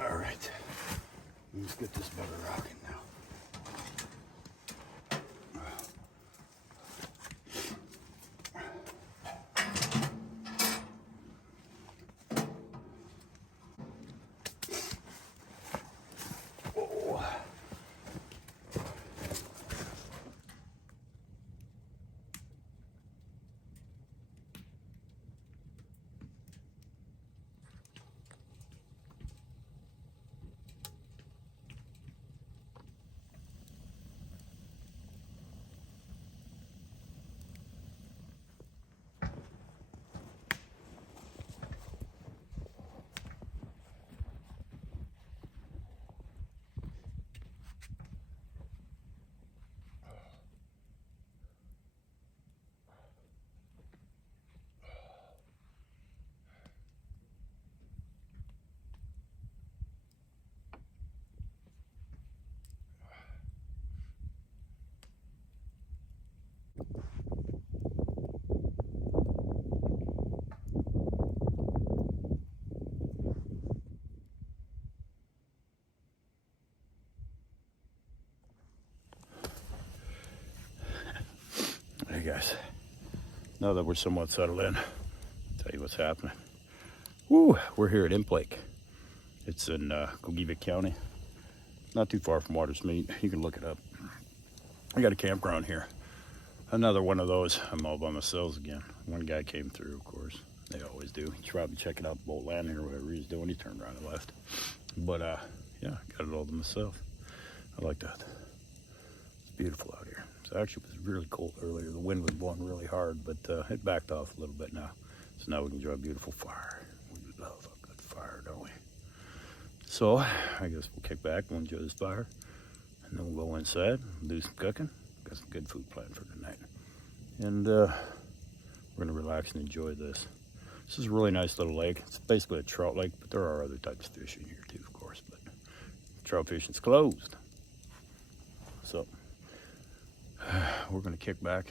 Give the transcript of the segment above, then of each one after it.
All right, let's get this butter rocking now. right, guys. Now that we're somewhat settled in, I'll tell you what's happening. Woo! We're here at Imp Lake. It's in Gogebic County, not too far from Watersmeet. You can look it up. I got a campground here. Another one of those. I'm all by myself again. One guy came through, of course. They always do. He's probably checking out the boat landing or whatever he's doing. He turned around and left. But yeah, got it all to myself. I like that. It's beautiful out here. So actually, it was really cold earlier. The wind was blowing really hard, but it backed off a little bit now. So now we can enjoy a beautiful fire. We love a good fire, don't we? So I guess we'll kick back, we'll enjoy this fire, and then we'll go inside and do some cooking. Got some good food planned for tonight. And we're gonna relax and enjoy this. This is a really nice little lake. It's basically a trout lake, but there are other types of fish in here too, of course, but trout fishing's closed. So we're gonna kick back,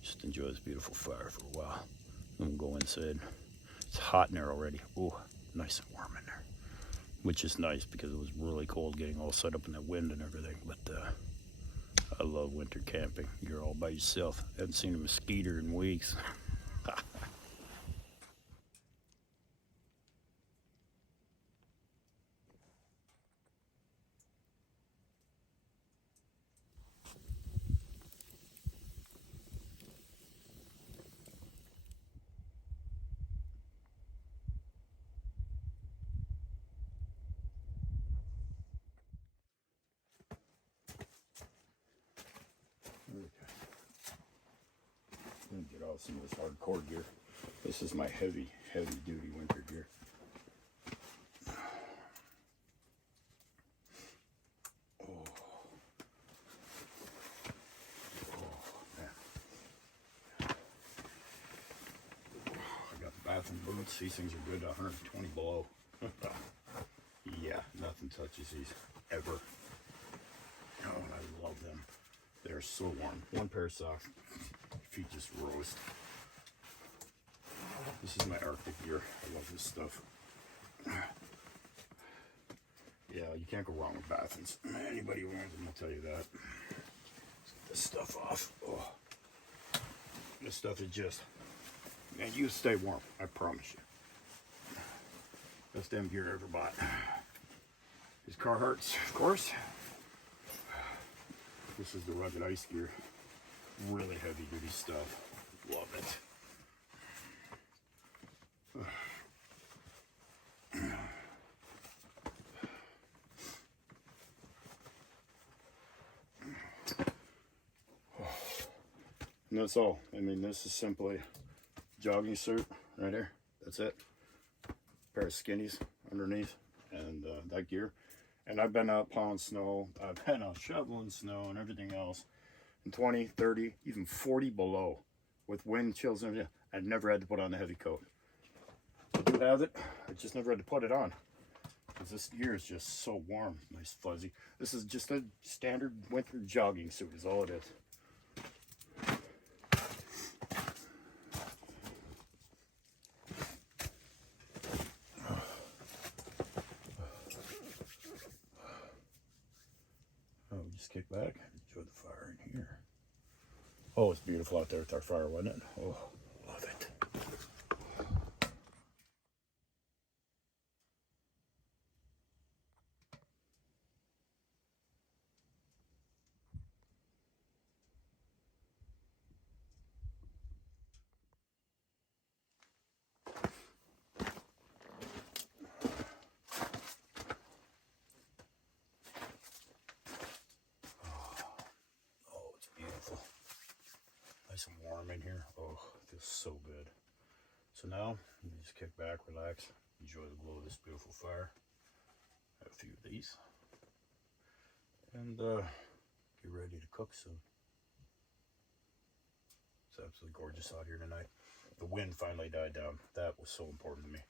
just enjoy this beautiful fire for a while. Then we'll go inside. It's hot in there already. Oh, nice and warm in there, which is nice because it was really cold getting all set up in that wind and everything. But I love winter camping. You're all by yourself. Haven't seen a mosquito in weeks. Let me get off some of this hardcore gear. This is my heavy duty winter gear. Oh, man. I got bathroom boots. These things are good, 120 below. Yeah, nothing touches these ever. Oh, I love them. They're so warm. One pair of socks. Feet just roast. This is my Arctic gear. I love this stuff. Yeah, you can't go wrong with Bathins. Anybody who owns them will tell you that. Let's get this stuff off. Oh, this stuff is just, man, you stay warm. I promise you. Best damn gear I ever bought. These Carhartts, of course. This is the rugged ice gear. Really heavy duty stuff. Love it. And that's all. I mean, this is simply jogging suit right here. That's it. Pair of skinnies underneath and that gear. And I've been out plowing snow. I've been out shoveling snow and everything else. And 20, 30, even 40 below with wind chills and everything. I've never had to put on a heavy coat. I do have it. I just never had to put it on because this gear is just so warm. Nice fuzzy. This is just a standard winter jogging suit is all it is. Just kick back, enjoy the fire in here. Oh, it's beautiful out there with our fire, wasn't it? Oh, love it. Nice and warm in here. Oh, it feels so good. So now, you just kick back, relax, enjoy the glow of this beautiful fire. Have a few of these. And get ready to cook soon. It's absolutely gorgeous out here tonight. The wind finally died down. That was so important to me.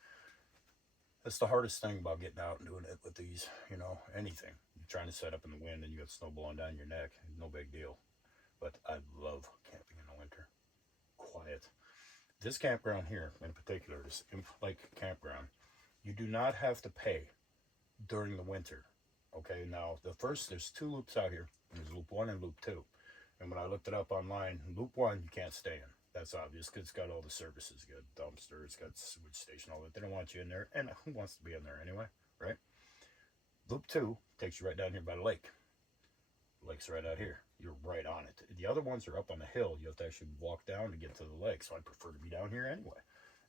That's the hardest thing about getting out and doing it with these, you know, anything. You're trying to set up in the wind and you got snow blowing down your neck. No big deal. But I love camping in the winter. Quiet. This campground here in particular, this Imp Lake campground, you do not have to pay during the winter. Okay, now there's 2 loops out here. There's loop 1 and loop 2. And when I looked it up online, loop 1 you can't stay in. That's obvious because it's got all the services. You got dumpster, it's got sewage station, all that. They don't want you in there, and who wants to be in there anyway, right? Loop 2 takes you right down here by the lake. The lake's right out here. You're right on it. The other ones are up on the hill. You have to actually walk down to get to the lake. So I prefer to be down here anyway.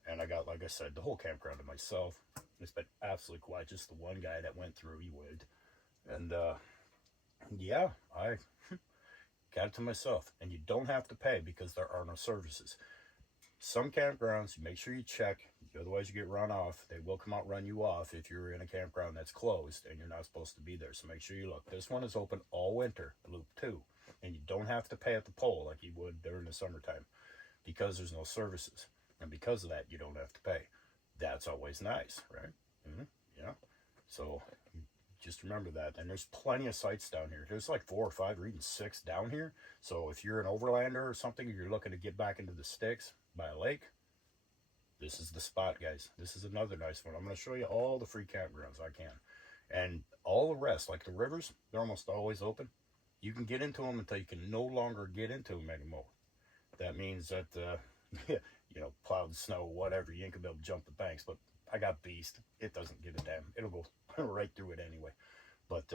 And I got, like I said, the whole campground to myself. It's been absolutely quiet. Just the one guy that went through, he would. And yeah, I got it to myself. And you don't have to pay because there are no services. Some campgrounds, you make sure you check, otherwise you get run off. They will come out and run you off if you're in a campground that's closed and you're not supposed to be there. So make sure you look. This one is open all winter, loop 2, and you don't have to pay at the pole like you would during the summertime because there's no services. And because of that, you don't have to pay. That's always nice, right? Yeah. So just remember that. And there's plenty of sites down here. There's like 4 or 5 or even 6 down here. So if you're an overlander or something, you're looking to get back into the sticks by a lake, this is the spot, guys. This is another nice one. I'm going to show you all the free campgrounds I can. And all the rest, like the rivers, they're almost always open. You can get into them until you can no longer get into them anymore. That means that, you know, plowed snow, whatever, you ain't going to be able to jump the banks. But I got Beast. It doesn't give a damn. It'll go right through it anyway. But,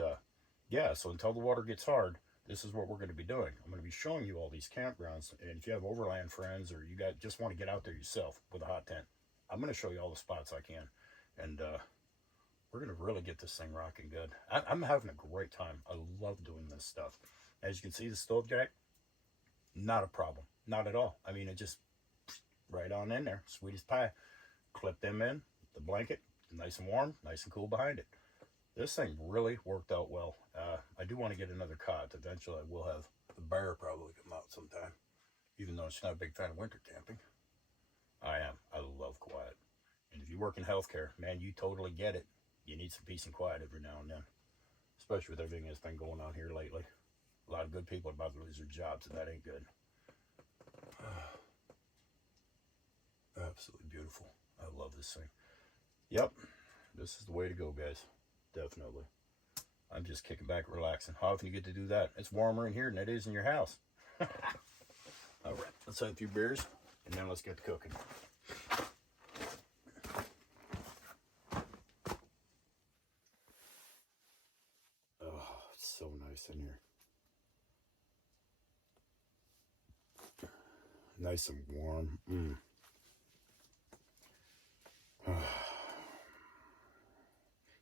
yeah, so until the water gets hard, this is what we're going to be doing. I'm going to be showing you all these campgrounds. And if you have overland friends or you just want to get out there yourself with a hot tent, I'm going to show you all the spots I can. And we're going to really get this thing rocking good. I'm having a great time. I love doing this stuff. As you can see, the stove jack, not a problem. Not at all. I mean, it just right on in there. Sweet as pie. Clip them in, the blanket, nice and warm, nice and cool behind it. This thing really worked out well. I do want to get another cot. Eventually, I will have the bear probably come out sometime, even though she's not a big fan of winter camping. I am. I love quiet. And if you work in healthcare, man, you totally get it. You need some peace and quiet every now and then, especially with everything that's been going on here lately. A lot of good people are about to lose their jobs, and that ain't good. Absolutely beautiful. I love this thing. Yep, this is the way to go, guys. Definitely. I'm just kicking back, relaxing. How often you get to do that? It's warmer in here than it is in your house. All right, let's have a few beers, and then let's get to cooking. Oh, it's so nice in here. Nice and warm.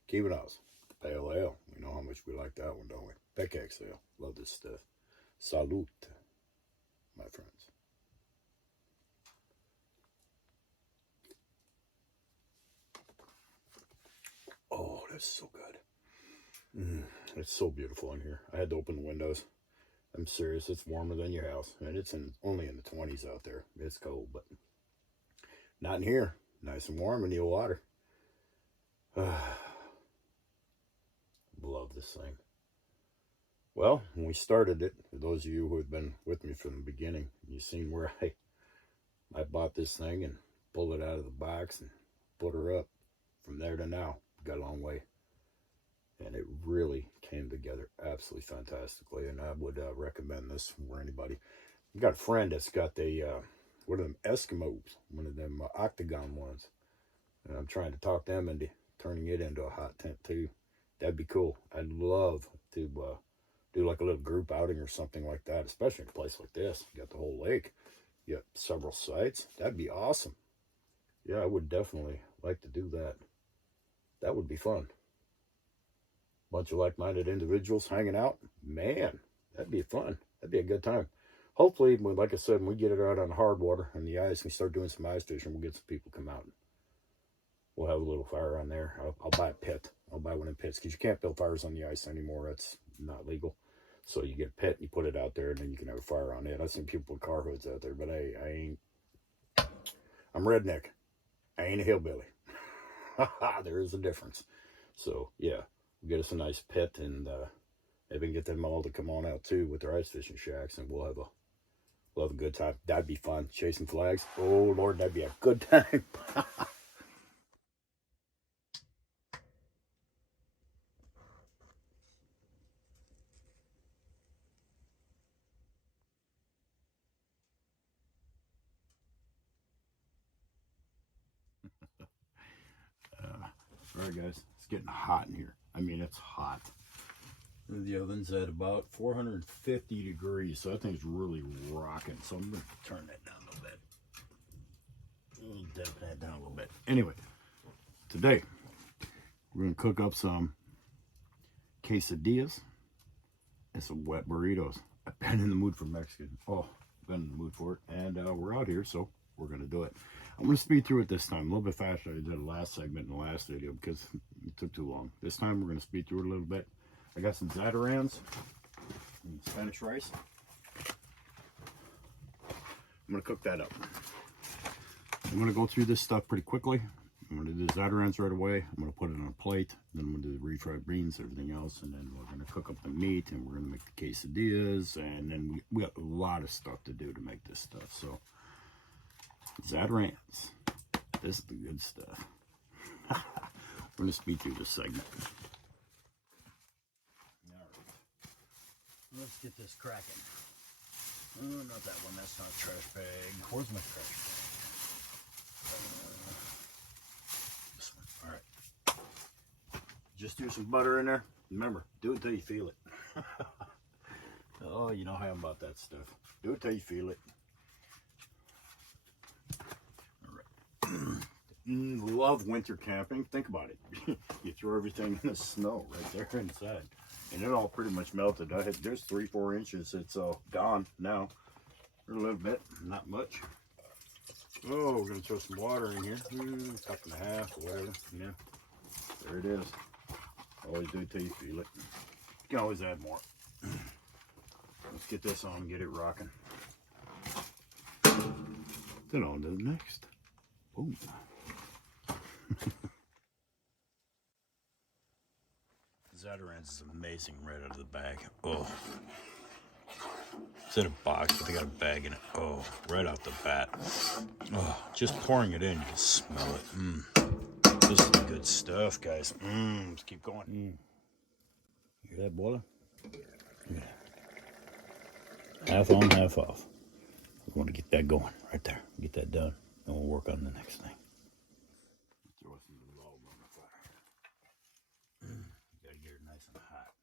Keep it house. Pale ale. We know how much we like that one, don't we? Pickaxe ale. Love this stuff. Salute, my friends. Oh, that's so good. It's so beautiful in here. I had to open the windows. I'm serious. It's warmer than your house. And it's only in the 20s out there. It's cold, but not in here. Nice and warm in the water. Love this thing. Well, when we started it, for those of you who have been with me from the beginning, you've seen where I bought this thing and pulled it out of the box and put her up. From there to now, got a long way. And it really came together absolutely fantastically. And I would recommend this for anybody. I've got a friend that's got one of them Eskimos, one of them octagon ones. And I'm trying to talk them into turning it into a hot tent too. That'd be cool. I'd love to do like a little group outing or something like that, especially in a place like this. You got the whole lake. You got several sites. That'd be awesome. Yeah, I would definitely like to do that. That would be fun. Bunch of like-minded individuals hanging out. Man, that'd be fun. That'd be a good time. Hopefully, like I said, when we get it out on hard water and the ice and we start doing some ice fishing, we'll get some people come out. We'll have a little fire on there. I'll buy a pit. I'll buy one of the pits because you can't build fires on the ice anymore. That's not legal. So you get a pit and you put it out there and then you can have a fire on it. I've seen people with car hoods out there, but I ain't. I'm redneck. I ain't a hillbilly. There is a difference. So yeah, we'll get us a nice pit and maybe get them all to come on out too with their ice fishing shacks, and we'll have a good time. That'd be fun. Chasing flags. Oh Lord, that'd be a good time. All right, guys, it's getting hot in here. I mean, it's hot. The oven's at about 450 degrees, so that thing's really rocking. So I'm going to turn that down a little bit. Dampen that down a little bit. Anyway, today we're going to cook up some quesadillas and some wet burritos. I've been in the mood for Mexican. Oh, been in the mood for it. And we're out here, so we're going to do it. I'm going to speed through it this time, a little bit faster than I did the last segment in the last video because it took too long. This time we're going to speed through it a little bit. I got some zatarans and Spanish rice. I'm going to cook that up. I'm going to go through this stuff pretty quickly. I'm going to do the zatarans right away. I'm going to put it on a plate. Then I'm going to do the refried beans, everything else. And then we're going to cook up the meat and we're going to make the quesadillas. And then we got a lot of stuff to do to make this stuff. So, zatarans. This is the good stuff. We're going to speed through this segment. Let's get this cracking. Oh, not that one. That's not a trash bag. Where's my trash bag? This one. All right. Just do some butter in there. Remember, do it till you feel it. Oh, you know how I'm about that stuff. Do it till you feel it. All right. Love winter camping. Think about it. You throw everything in the snow right there inside. And it all pretty much melted. There's 3-4 inches. It's gone now. A little bit, not much. Oh, we're gonna throw some water in here. Cup and a half or whatever. Yeah, there it is. Always do it till you feel it. You can always add more. Let's get this on and get it rocking. Then on to the next. Boom. Zatarans is amazing right out of the bag. Oh, it's in a box, but they got a bag in it. Oh, right off the bat. Oh, just pouring it in, you can smell it. This is good stuff, guys. Let's keep going. Hear that boiler? Yeah. Half on, half off. We want to get that going right there. Get that done, and we'll work on the next thing. Throw some log on the fire. Gotta get it nice and hot.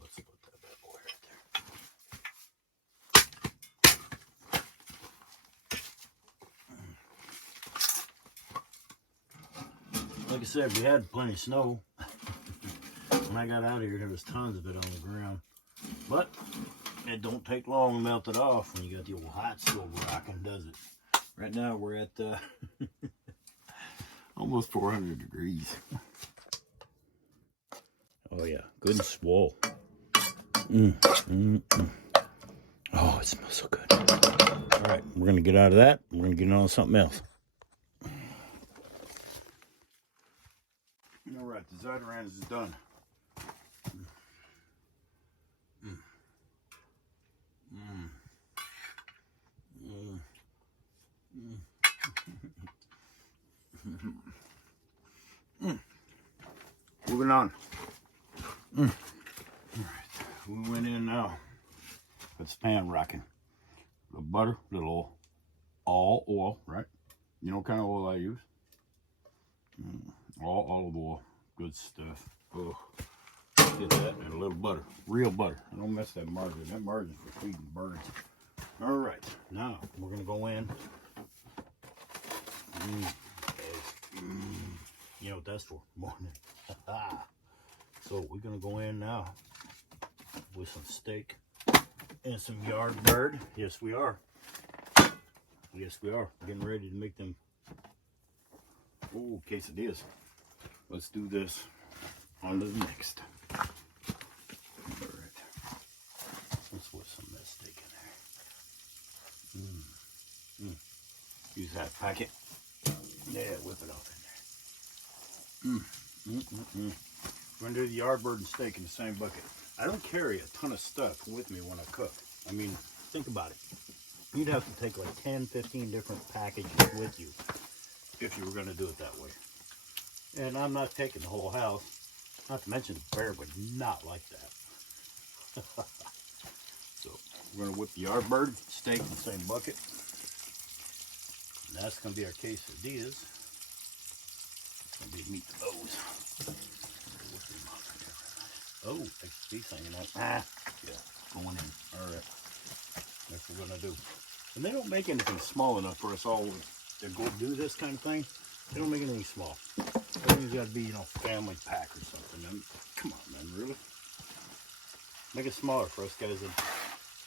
Let's put that bad boy right there. Like I said, we had plenty of snow. When I got out of here, there was tons of it on the ground. But it don't take long to melt it off when you got the old hot stove rocking, does it? Right now we're at almost 400 degrees. Oh yeah, good and swole. Oh, it smells so good. All right, we're gonna get out of that. We're gonna get on to something else. All right, the zatarans is done. Moving on. All right, we went in now. Got this pan rocking. A little butter, little all oil, right? You know what kind of oil I use? All olive oil. Good stuff. Oh, get that and a little butter, real butter. I don't mess that margarine. That margarine's for feeding birds. All right, now we're gonna go in. You know what that's for? Morning. So we're gonna go in now with some steak and some yard bird. Yes, we are. Yes, we are. Getting ready to make them quesadillas. Let's do this. On to the next. All right. Let's put some of that steak in there. Use that packet. Yeah, whip it off in there. We're gonna do the yard bird and steak in the same bucket. I don't carry a ton of stuff with me when I cook. I mean, think about it. You'd have to take like 10, 15 different packages with you if you were gonna do it that way. And I'm not taking the whole house. Not to mention the bear would not like that. So we're gonna whip the yard bird, steak in the same bucket. And that's gonna be our quesadillas. Gonna be meat to those. Oh, piece hanging out. Ah, yeah, going in. All right, that's what we're gonna do. And they don't make anything small enough for us all to go do this kind of thing. They don't make anything small. Everything's got to be, you know, family pack or something. And come on, man, really? Make it smaller for us guys that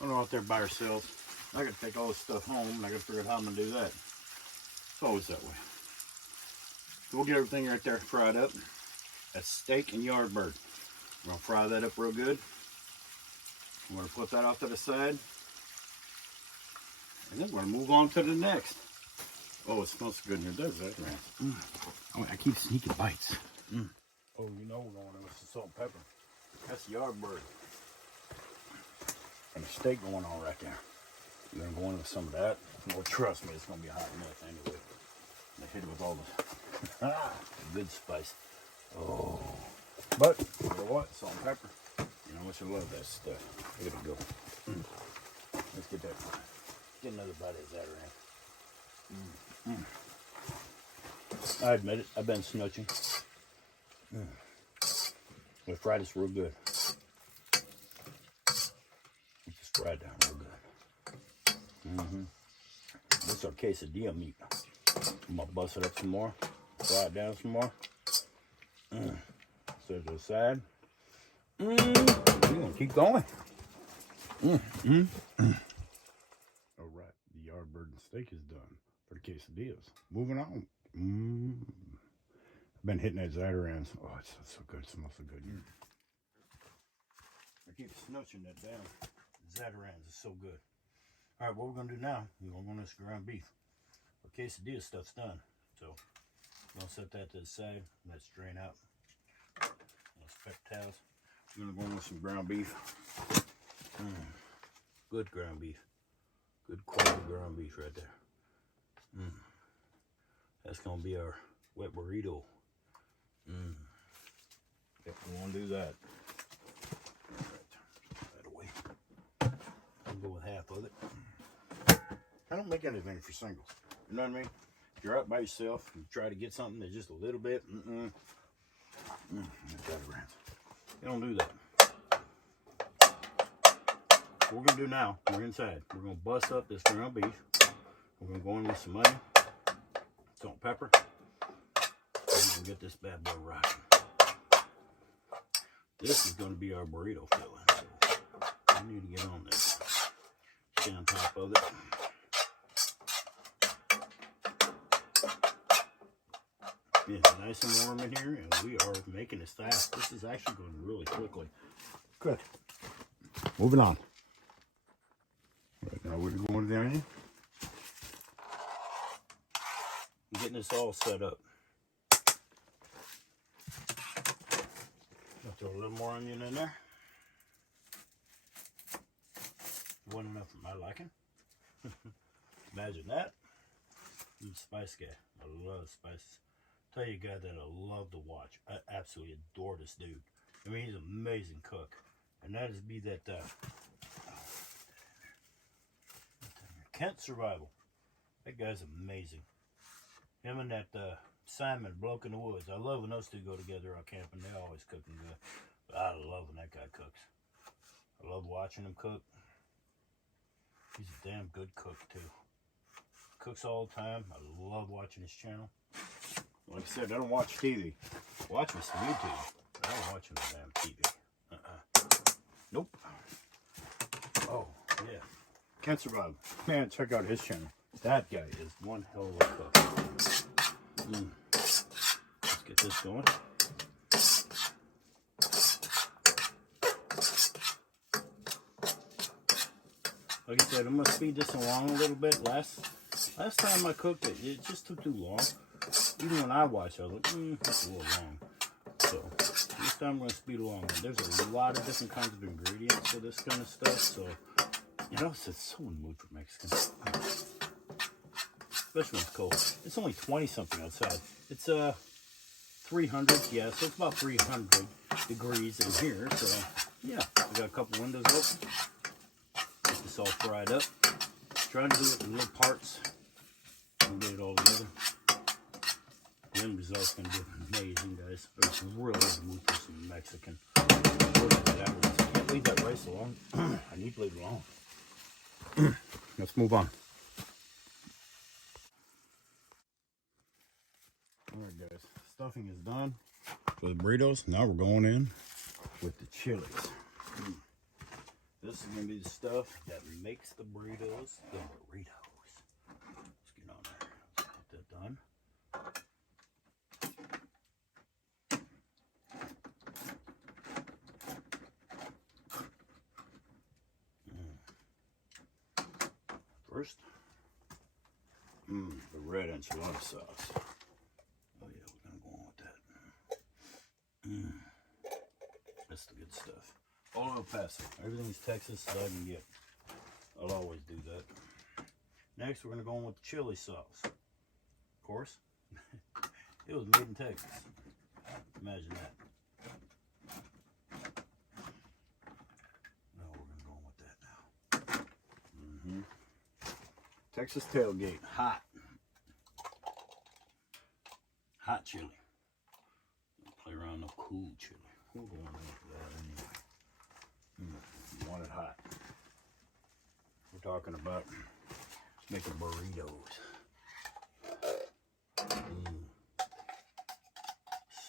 are out there by ourselves. I got to take all this stuff home, and I got to figure out how I'm gonna do that. It's always that way. So we'll get everything right there fried up. That's steak and yard bird. We're gonna fry that up real good. I'm gonna put that off to the side. And then we're gonna move on to the next. Oh, it smells so good in here, doesn't it? Oh, I keep sneaking bites. Oh, you know we're going in with some salt and pepper. That's yard bird. And a steak going on right there. We're gonna go in with some of that. Well, trust me, it's gonna be a hot mess anyway. They hit it with all the good spice. Oh, but you know what? Salt and pepper. You know how much I love that stuff. Here we go. Let's get that. Get another bite of that around. I admit it, I've been snooching. We fried this real good. Just fried down real good. This is our quesadilla meat. I'm gonna bust it up some more, fry it down some more. Set it to the side. We're gonna keep going. All right, the yard bird and steak is done for the quesadillas. Moving on. I've been hitting that Zatarans. Oh, it's so good. It smells so good. I keep snooching that down. Zatarans is so good. All right, what we're gonna do now? We're gonna go on this ground beef. Our quesadilla stuff's done, so I'm gonna set that to the side. Let it drain out. Those pepper towels. We're gonna go in with some ground beef. Good ground beef. Good quality ground beef right there. That's gonna be our wet burrito. Yep, we wanna do that. All right, put that away. I'll go with half of it. I don't make anything for singles. You know what I mean? If you're out by yourself and try to get something that's just a little bit, you don't do that. What we're gonna do now, we're inside. We're gonna bust up this ground beef. We're gonna go in with some onion, salt and pepper. We're gonna get this bad boy rocking. This is gonna be our burrito filling, so we need to get on this. Stay on top of it. It's nice and warm in here, and we are making this fast. This is actually going really quickly. Good. Moving on. Right now we're going to the onion. Getting this all set up. I'll throw a little more onion in there. Wasn't enough for my liking. Imagine that. I'm a spice guy. I love spices. Tell you a guy that I love to watch. I absolutely adore this dude. I mean, he's an amazing cook. And that is Kent Survival. That guy's amazing. Him and that Simon, Bloke in the Woods. I love when those two go together out camping. They're always cooking good. But I love when that guy cooks. I love watching him cook. He's a damn good cook, too. Cooks all the time. I love watching his channel. Like I said, I don't watch TV. Watch me some YouTube. I don't watch no damn TV. Nope. Oh, yeah. Can't survive. Man, check out his channel. That guy is one hell of a cook. Let's get this going. Like I said, I'm going to speed this along a little bit. Last time I cooked it, it just took too long. Even when I watched it, I was like, that's a little long. So, this time I'm going to speed along. There's a lot of different kinds of ingredients for this kind of stuff. So, you know, it's so in the mood for Mexican. Especially when it's cold. It's only 20-something outside. It's 300, yeah, so it's about 300 degrees in here. So, yeah, I got a couple windows open. Get this all fried up. Trying to do it in little parts and get it all together. the end result's gonna be amazing, guys. It's really good for some Mexican. I can't leave that rice alone. I need to leave it alone. Let's move on. Alright guys, stuffing is done for the burritos. Now we're going in with the chilies. This is going to be the stuff that makes the burritos the burritos. Let's get on there. Let's get that done. First, the red enchilada sauce. Oh yeah, we're gonna go on with that. That's the good stuff. All El Paso. Everything's Texas that I can get. I'll always do that. Next, we're gonna go on with the chili sauce. Of course, it was made in Texas. Imagine that. No, we're gonna go on with that now. Texas tailgate, hot chili. Play around the cool chili. We'll go on with that anyway. You want it hot. We're talking about making burritos.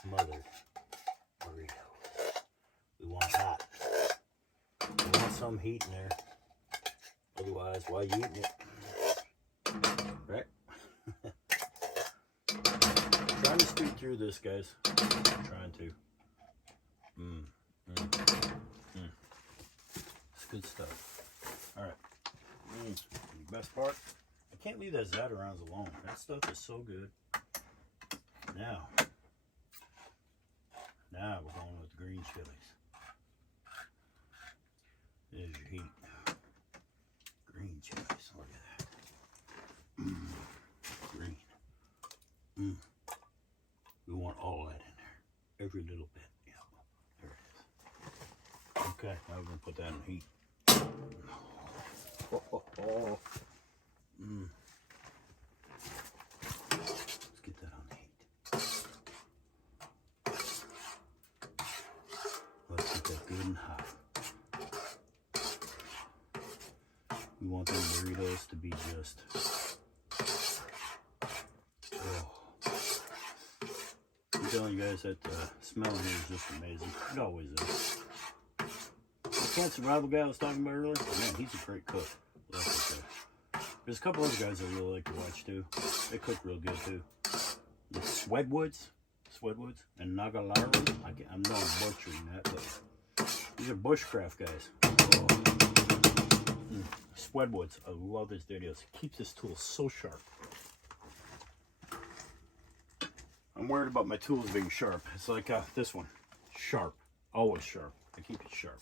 Smothered burritos. We want hot. We want some heat in there. Otherwise, why you eating it? Right? Trying to speed through this, guys. Trying to. It's good stuff. Alright. The best part, I can't leave that Zatarans alone. That stuff is so good. Now we're going with the green chilies. There's your heat. Green chilies. Look at that. Green. We want all that in there. Every little bit. Yeah. There it is. Okay, now we're going to put that in the heat. Let's get that on the heat. Let's get that good and hot. We want those burritos to be just, I'm telling you guys that smell here is just amazing. It always is. The Can't Survival guy I was talking about earlier, man, he's a great cook. Like I said. There's a couple other guys I really like to watch too. They cook real good too. The Swedwoods and Nagalaro. I'm not butchering that, but these are bushcraft guys. Swedwoods, I love his videos. He keeps his tools so sharp. I'm worried about my tools being sharp. It's like this one, sharp, always sharp. I keep it sharp.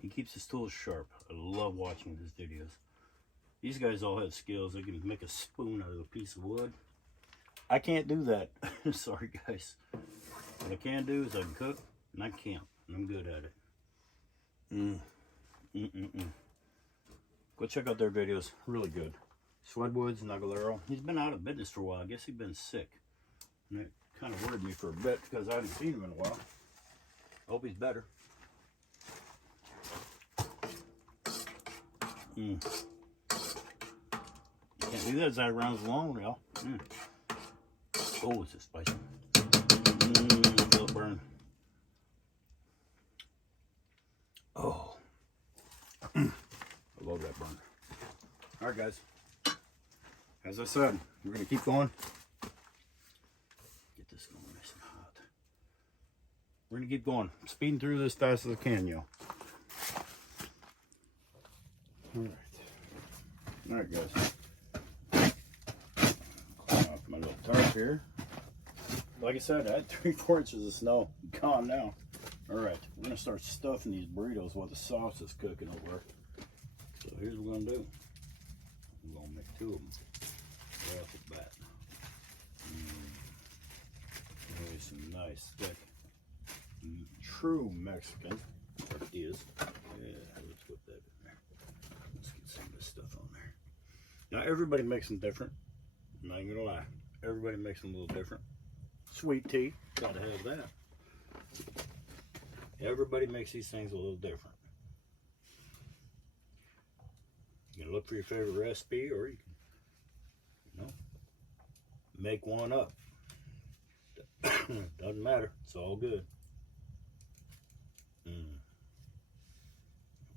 He keeps his tools sharp. I love watching his videos. These guys all have skills. They can make a spoon out of a piece of wood. I can't do that. Sorry, guys. What I can do is I can cook, and I camp, and I'm good at it. Go check out their videos. Really good. Swedwoods, Nagalero. He's been out of business for a while. I guess he's been sick. And it kind of worried me for a bit because I haven't seen him in a while. Hope he's better. You can't do that Zatarans alone, y'all. Oh, it's a spicy. Feel it burn. Oh. I love that burn. Alright, guys. As I said, we're going to keep going. Get this going nice and hot. We're going to keep going. Speeding through this fast as I can, y'all. Alright, guys. Clean off my little tarp here. Like I said, I had 3-4 inches of snow. Gone now. Alright, we're going to start stuffing these burritos while the sauce is cooking over. So here's what we're going to do. I'm going to make 2 of them right off the bat. There's some nice, thick, true Mexican tortillas. Yeah, let's put that in there. Let's get some of this stuff on there. Now, everybody makes them different. I'm not even going to lie. Everybody makes them a little different. Sweet tea, gotta have that. Everybody makes these things a little different. You can look for your favorite recipe, or you can, you know, make one up. Doesn't matter, it's all good.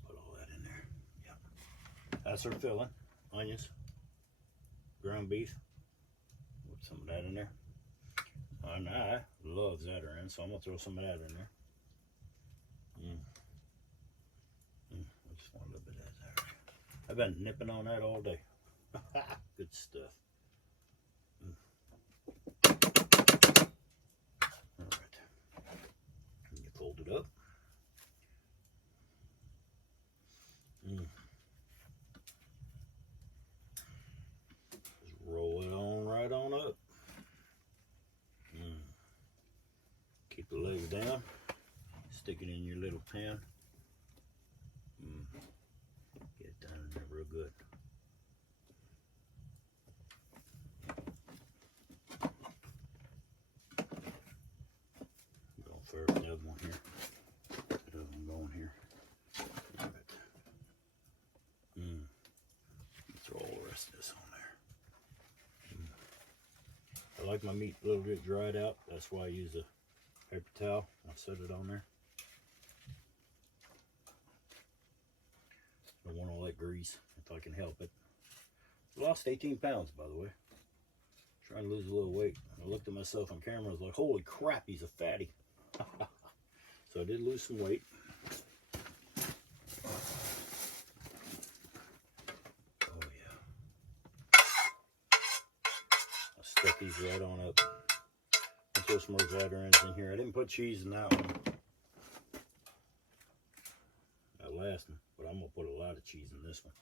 Put all that in there. Yep. That's our filling. Onions, ground beef. Put some of that in there. And I love Zatarain, so I'm gonna throw some of that in there. I just want a little bit of that Zatarain. I've been nipping on that all day. Good stuff. All right. And you fold it up. Just roll it on right on up. Keep the legs down. Stick it in your little pan. Get it down in there real good. Going for the other one here. The other one going here. All right. Throw all the rest of this on there. I like my meat a little bit dried out. That's why I use a paper towel. I'll set it on there. Don't want all that grease if I can help it. Lost 18 pounds, by the way. Trying to lose a little weight. I looked at myself on camera. I was like, holy crap, he's a fatty. So I did lose some weight. Oh yeah. I'll stick these right on up. I'll throw some more Zatarains in here. I didn't put cheese in that one. That last one. But I'm going to put a lot of cheese in this one.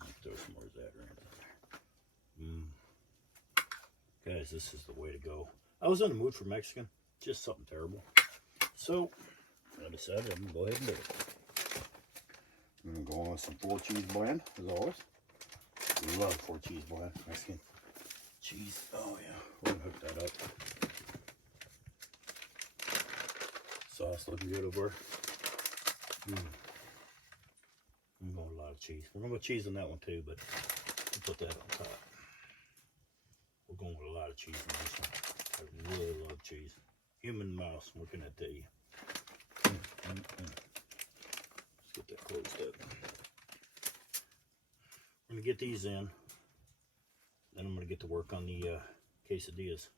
I'll throw some more Zatarains in there. Guys, this is the way to go. I was in the mood for Mexican. Just something terrible. So, I decided I'm going to go ahead and do it. I'm going to go on with some 4 cheese blend, as always. We love 4 cheese blend. Mexican cheese. Oh, yeah. We're going to hook that up. Sauce looking good over there. I'm going with a lot of cheese. We're going to put cheese on that one too, but we'll put that on top. We're going with a lot of cheese in this one. I really love cheese. Human mouse, what can I tell you? Let's get that closed up. I'm going to get these in. Then I'm going to get to work on the quesadillas.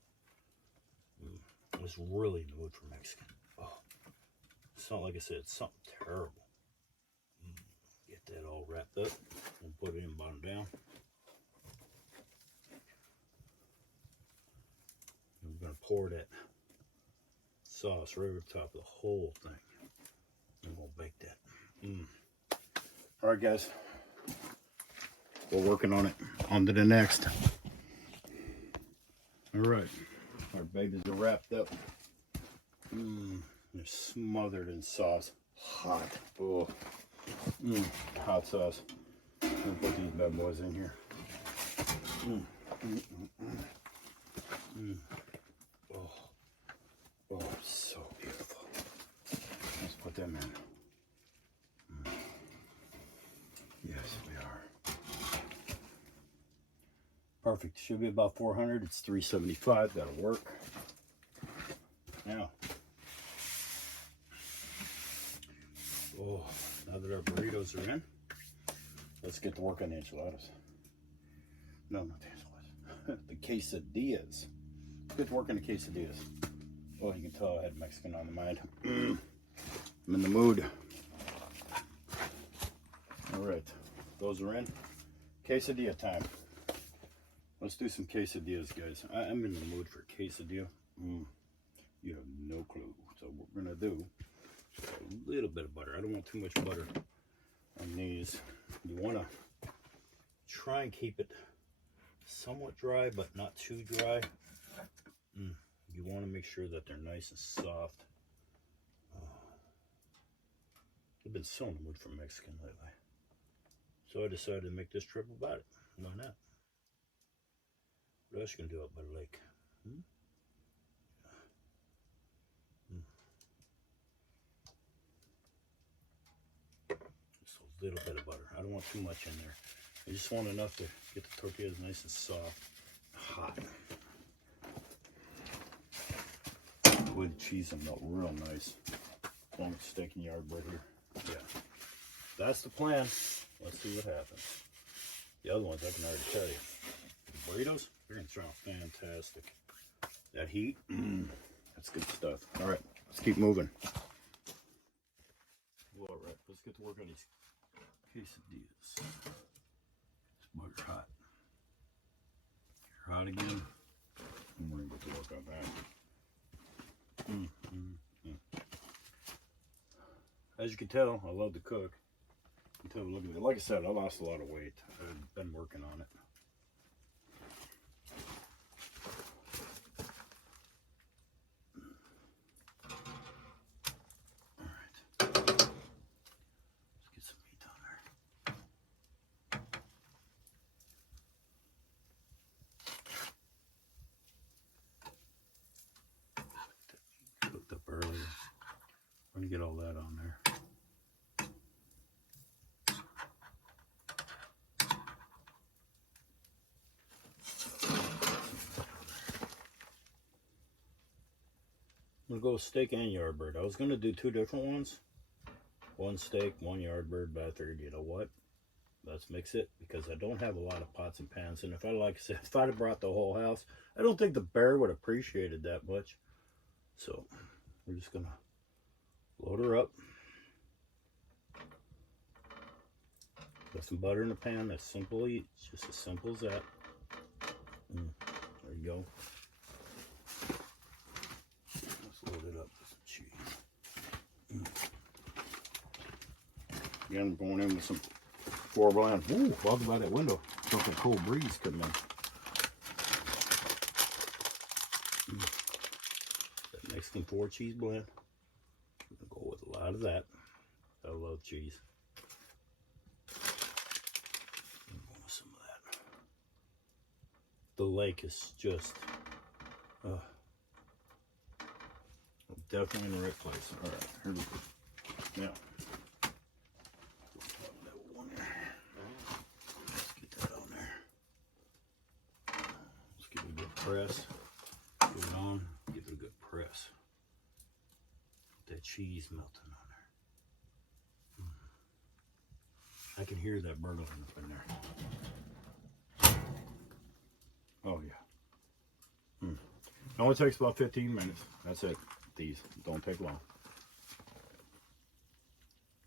I was really in the mood for Mexican. Oh, it's not like I said, it's something terrible. Get that all wrapped up. We'll put it in bottom down. And we're going to pour that sauce right over the top of the whole thing. And we'll bake that. All right, guys. We're working on it. On to the next. All right. Our babies are wrapped up. They're smothered in sauce. Hot. Oh. Hot sauce. I'm gonna put these bad boys in here. Oh, so beautiful. Let's put them in. Yes, we are. Perfect. Should be about 400. It's 375. That'll work. Now, now that our burritos are in, let's get to work on the enchiladas. No, not the enchiladas. The quesadillas. Let's get to work on the quesadillas. Oh, you can tell I had Mexican on the mind. I'm in the mood. All right, those are in. Quesadilla time. Let's do some quesadillas, guys. I'm in the mood for quesadilla. You have no clue. So what we're gonna do, just a little bit of butter. I don't want too much butter on these. You wanna try and keep it somewhat dry, but not too dry. You wanna make sure that they're nice and soft. I've been so in the mood for Mexican lately. So I decided to make this trip about it. Why not? What else you gonna do up by the lake? Just a little bit of butter. I don't want too much in there. I just want enough to get the tortillas nice and soft, hot. With the cheese and melt real nice. Long steak and yard bread here. Yeah, that's the plan. Let's see what happens. The other ones I can already tell you. The burritos, they're gonna turn out fantastic. That heat, that's good stuff. All right, let's keep moving. All right, let's get to work on these quesadillas. This bugger hot. You're hot again. And we're gonna get to work on that. As you can tell, I love to cook. You can tell, look at it. Like I said, I lost a lot of weight. I've been working on it. All right. Let's get some meat on there. Cooked up earlier. I'm gonna get all that on there. I'm gonna go with steak and yard bird. I was gonna do two different ones. One steak, one yard bird, but I figured, you know what? Let's mix it because I don't have a lot of pots and pans. And if I, like I said, if I'd have brought the whole house, I don't think the bear would appreciate it that much. So we're just gonna load her up. Put some butter in the pan. That's simply, it's just as simple as that. There you go. Let's load it up with some cheese. Again, I'm going in with some 4 blend. Ooh, walk by that window. Felt a cold breeze coming in. That Mexican 4 cheese blend. I'm gonna go with a lot of that. I love cheese. I'm going with some of that. The lake is just definitely in the right place. All right, here we go. Now. Press, get it on, give it a good press. That cheese melting on there. I can hear that burning up in there. Oh yeah. It only takes about 15 minutes. That's it. These don't take long.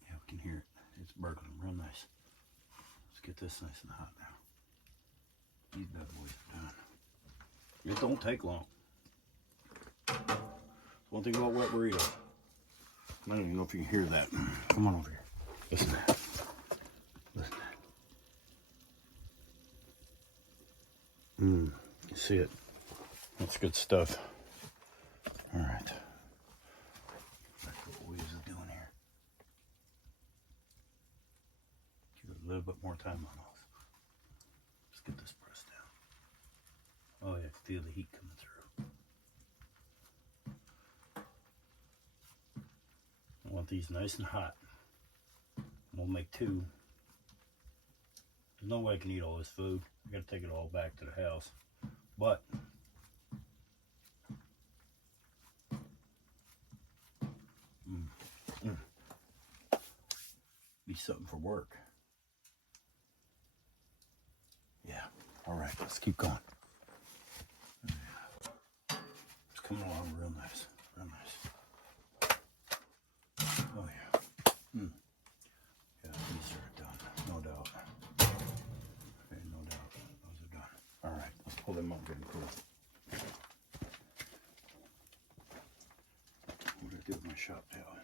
Yeah, we can hear it. It's burning real nice. Let's get this nice and hot now. These bad boys are done. It don't take long. One thing about wet burritos. I don't even know if you can hear that. Come on over here. Listen to that. Listen to that. You see it. That's good stuff. All right. That's what we was doing here. Give it a little bit more time on those. Let's get this pressed down. Oh yeah, I can feel the heat coming through. I want these nice and hot. We'll make 2. There's no way I can eat all this food. I gotta take it all back to the house. But be something for work. Yeah. All right, let's keep going. It's coming along real nice. Real nice. Oh yeah. Yeah, these are done. No doubt. Okay, no doubt. Those are done. All right, let's pull them up and get them cool. What did I do with my shop towel?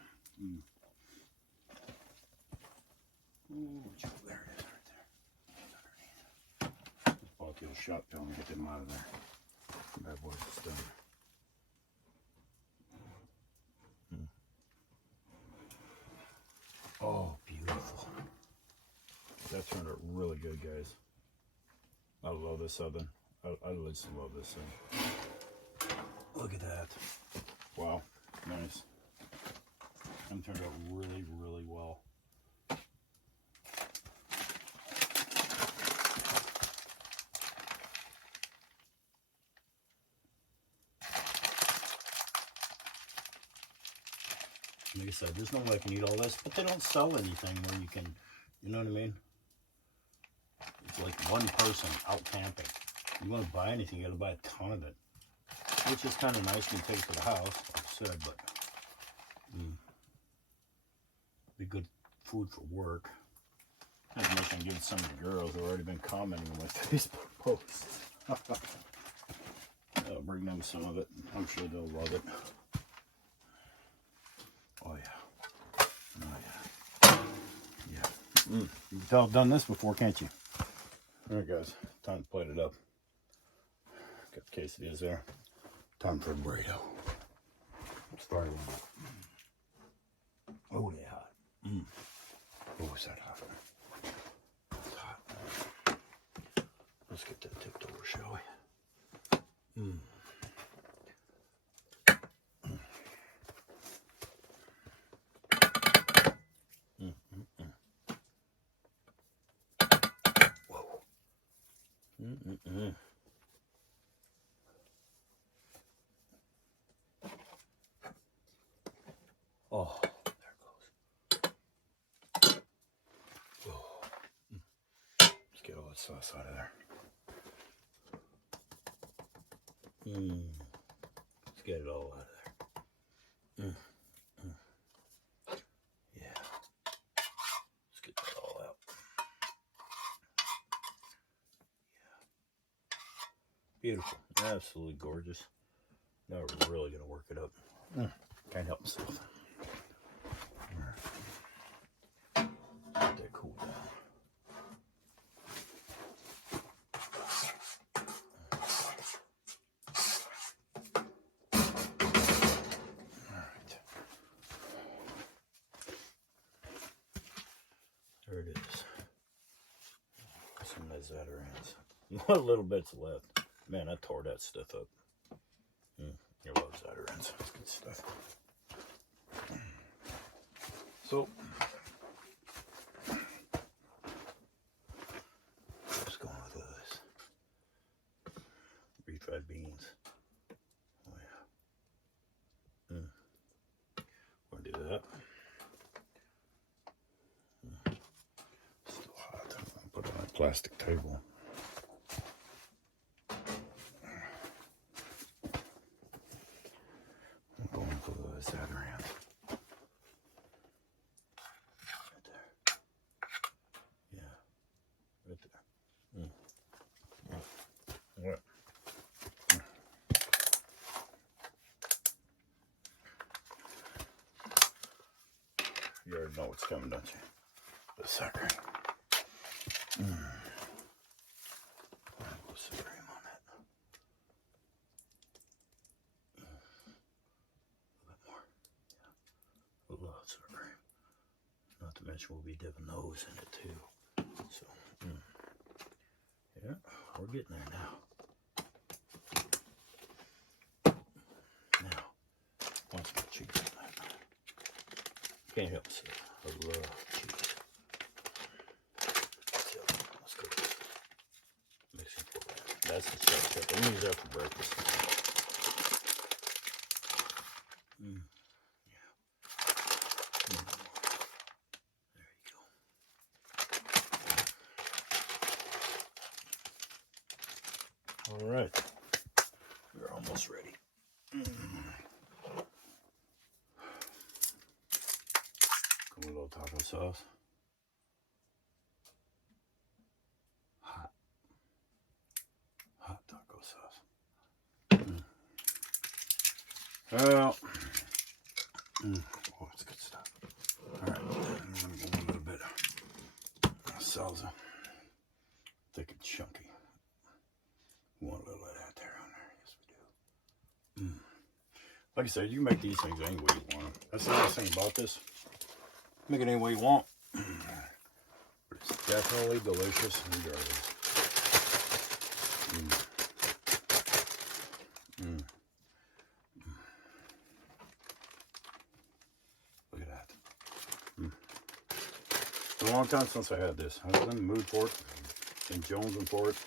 Oh, there it is, right there. Underneath. Just bought the old shop towel and get them out of there. Bad boys is done. Oh, beautiful. That turned out really good, guys. I love this oven. I just love this thing. Look at that. Wow, nice. And turned out really, really well. Like I said, there's no way I can eat all this, but they don't sell anything where you can, you know what I mean? It's like one person out camping. You want to buy anything, you got to buy a ton of it. Which is kind of nice. You can take it to the house, like I said, but be good food for work. Not to mention give some of the girls who have already been commenting on my Facebook posts. I'll bring them some of it. I'm sure they'll love it. Oh yeah. Oh yeah. Yeah. You can tell I've done this before, can't you? Alright guys, time to plate it up. Got the quesadillas there. Time for a burrito. Start with it. Oh, they're hot. Oh, is that hot? It's hot. Let's get that tipped over, shall we? Whoa. Oh, there it goes. Oh. Let's get all that sauce out of there. Let's get it all out of there. Yeah. Let's get that all out. Yeah. Beautiful. Absolutely gorgeous. Now we're really going to work it up. Can't help myself. Let that cool down. Alright. There it is. Some of that Zatarain's. What little bits left. Man, I tore that stuff up. I love Zatarain's. It's good stuff. So, just going with this. Refried beans. Oh yeah. We're gonna do that. Still hot. I'm gonna put it on a plastic table. I'm going for the Zatarain. Right there. Yeah. Right there. What? You already know what's coming, don't you? The sucker. Put some cream on that. A little bit more. Yeah. Lots of cream. Not to mention we'll be dipping those in it too. So, yeah, we're getting there now. Now, once more cheese on that. Can't help myself. I love cheese. So, let's go. Mixing for that. That's the stuff that I use that for breakfast. Yeah. There you go. All right. We're almost ready. Come with a little taco sauce. Hot taco sauce. Well, oh, it's good stuff. All right, I'm gonna go a little bit of salsa, thick and chunky. We want a little of that there on there. Yes, we do. Like I said, you can make these things any way you want them. That's the nice thing about this. Make it any way you want. But it's definitely delicious regardless. It's a long time since I had this. I was in the mood for it and jonesing for it.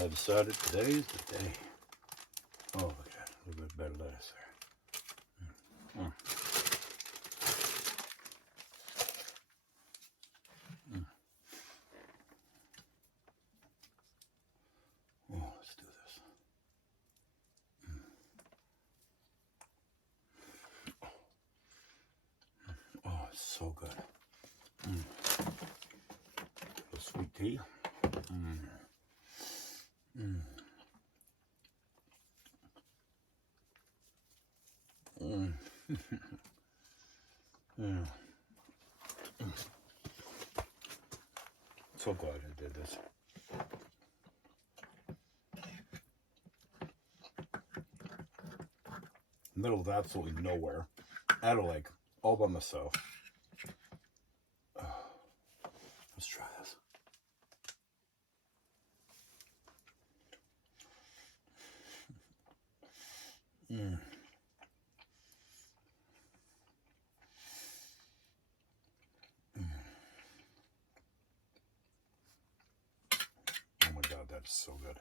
I decided today is the day. Oh, look at that. A little bit better lettuce there. Mm. Mm. Oh, let's do this. Oh, it's so good. The sweet tea. Yeah. So glad I did this. Middle of absolutely nowhere. Out of like all by myself. Let's try this. Oh my God, that is so good.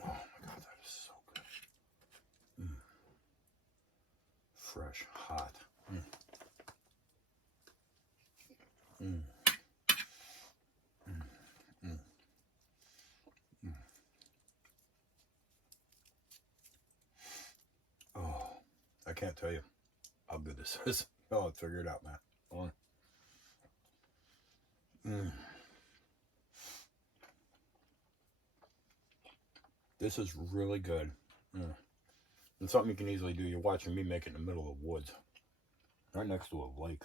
Oh my God, that is so good. Fresh, hot. Oh, I can't tell you how good this is. Oh, I'll figure it out, man. This is really good. And something you can easily do. You're watching me make it in the middle of the woods, right next to a lake.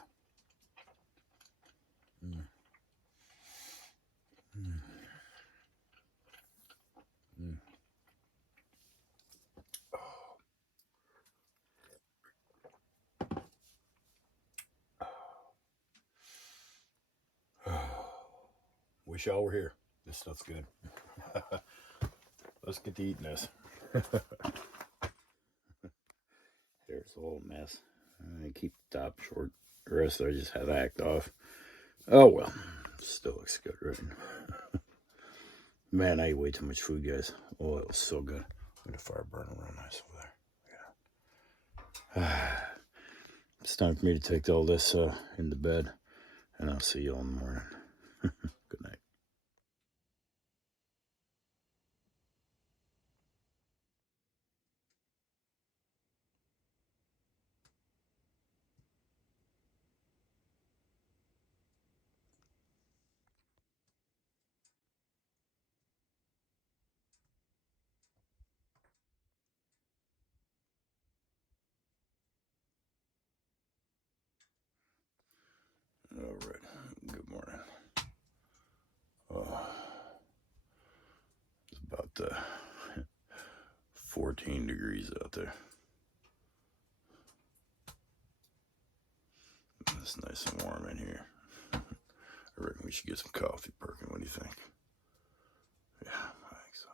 Wish y'all were here. This stuff's good. Let's get to eating this. There's a whole mess. I keep the top short. The rest I just have hacked off. Oh well. Still looks good, right? Man, I ate way too much food, guys. Oh, it was so good. Look at the fire burning real nice over there. Yeah. It's time for me to take all this into bed, and I'll see you all in the morning. Good night. All right. Good morning. It's about 14 degrees out there. It's nice and warm in here. I reckon we should get some coffee perking. What do you think? Yeah, I think so.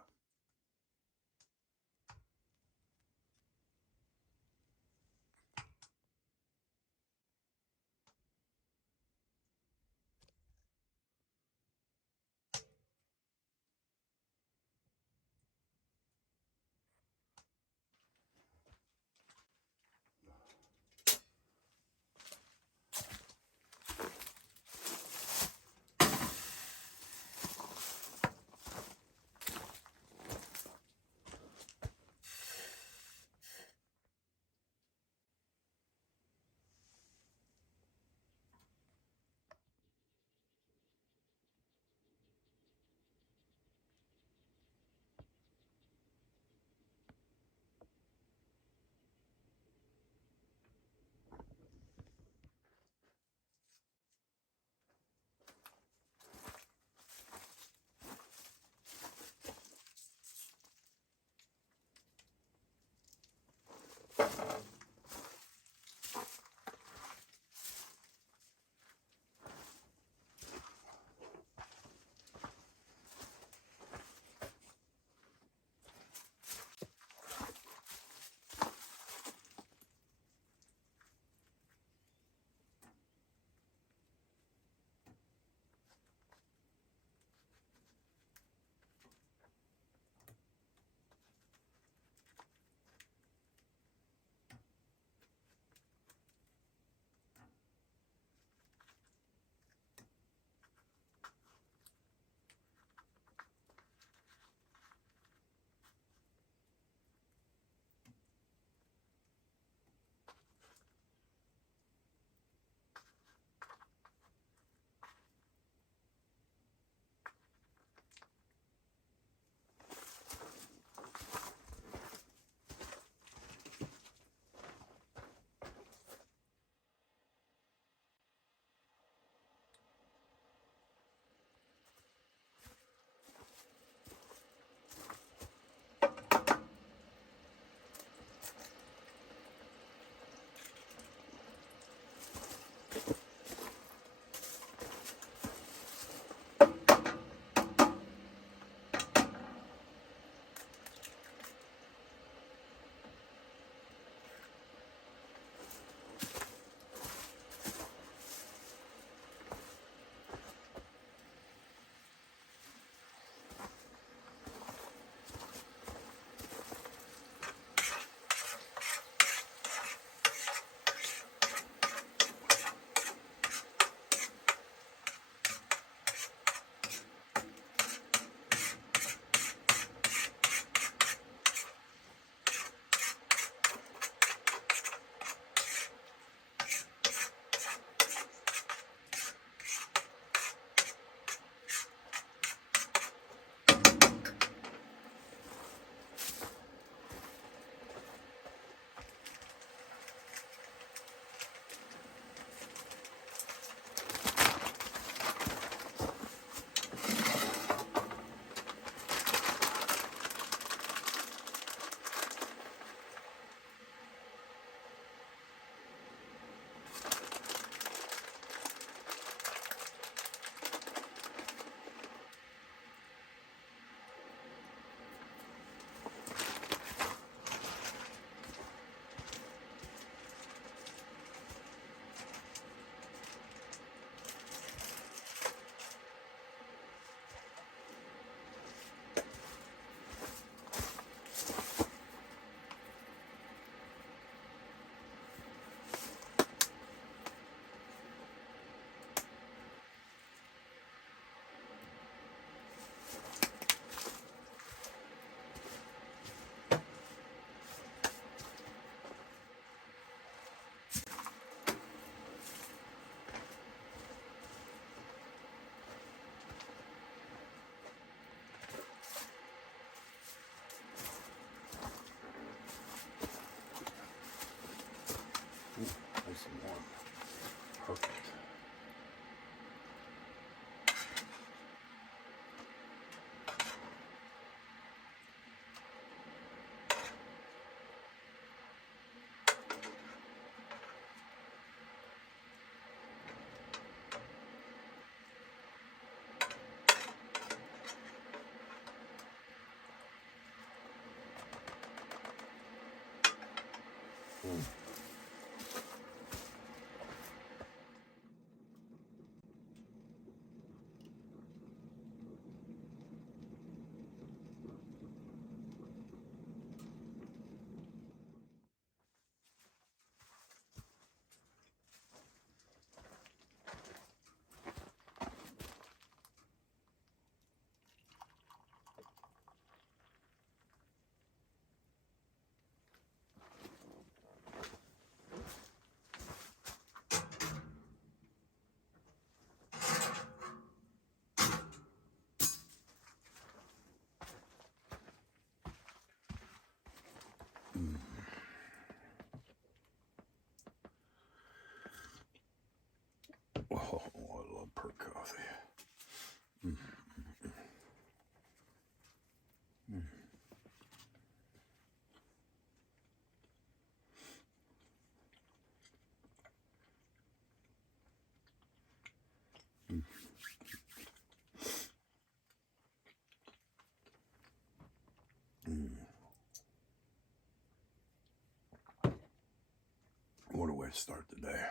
What a way to start the day.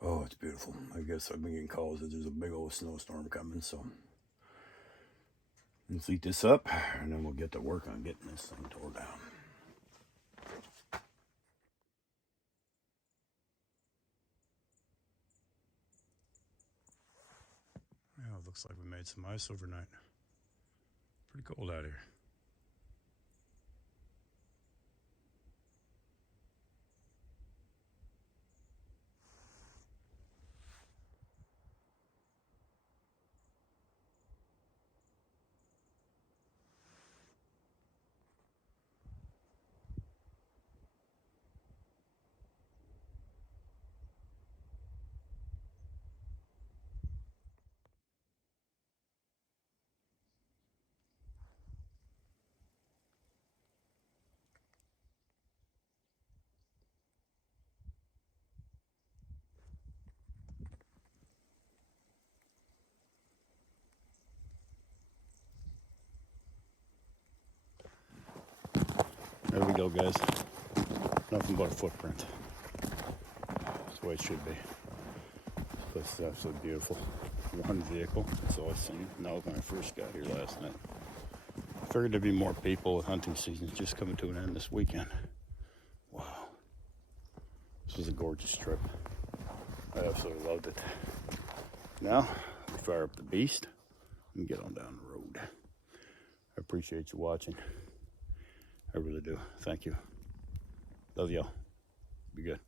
Oh, it's beautiful. I guess I've been getting calls that there's a big old snowstorm coming, so let's eat this up, and then we'll get to work on getting this thing tore down. Yeah, it looks like we made some ice overnight. Pretty cold out here. There we go, guys. Nothing but a footprint. That's the way it should be. This place is absolutely beautiful. One vehicle, that's all I've seen. That was when I first got here last night. I figured there'd be more people with hunting season just coming to an end this weekend. Wow. This was a gorgeous trip. I absolutely loved it. Now, we fire up the beast and get on down the road. I appreciate you watching. I really do. Thank you. Love y'all. Be good.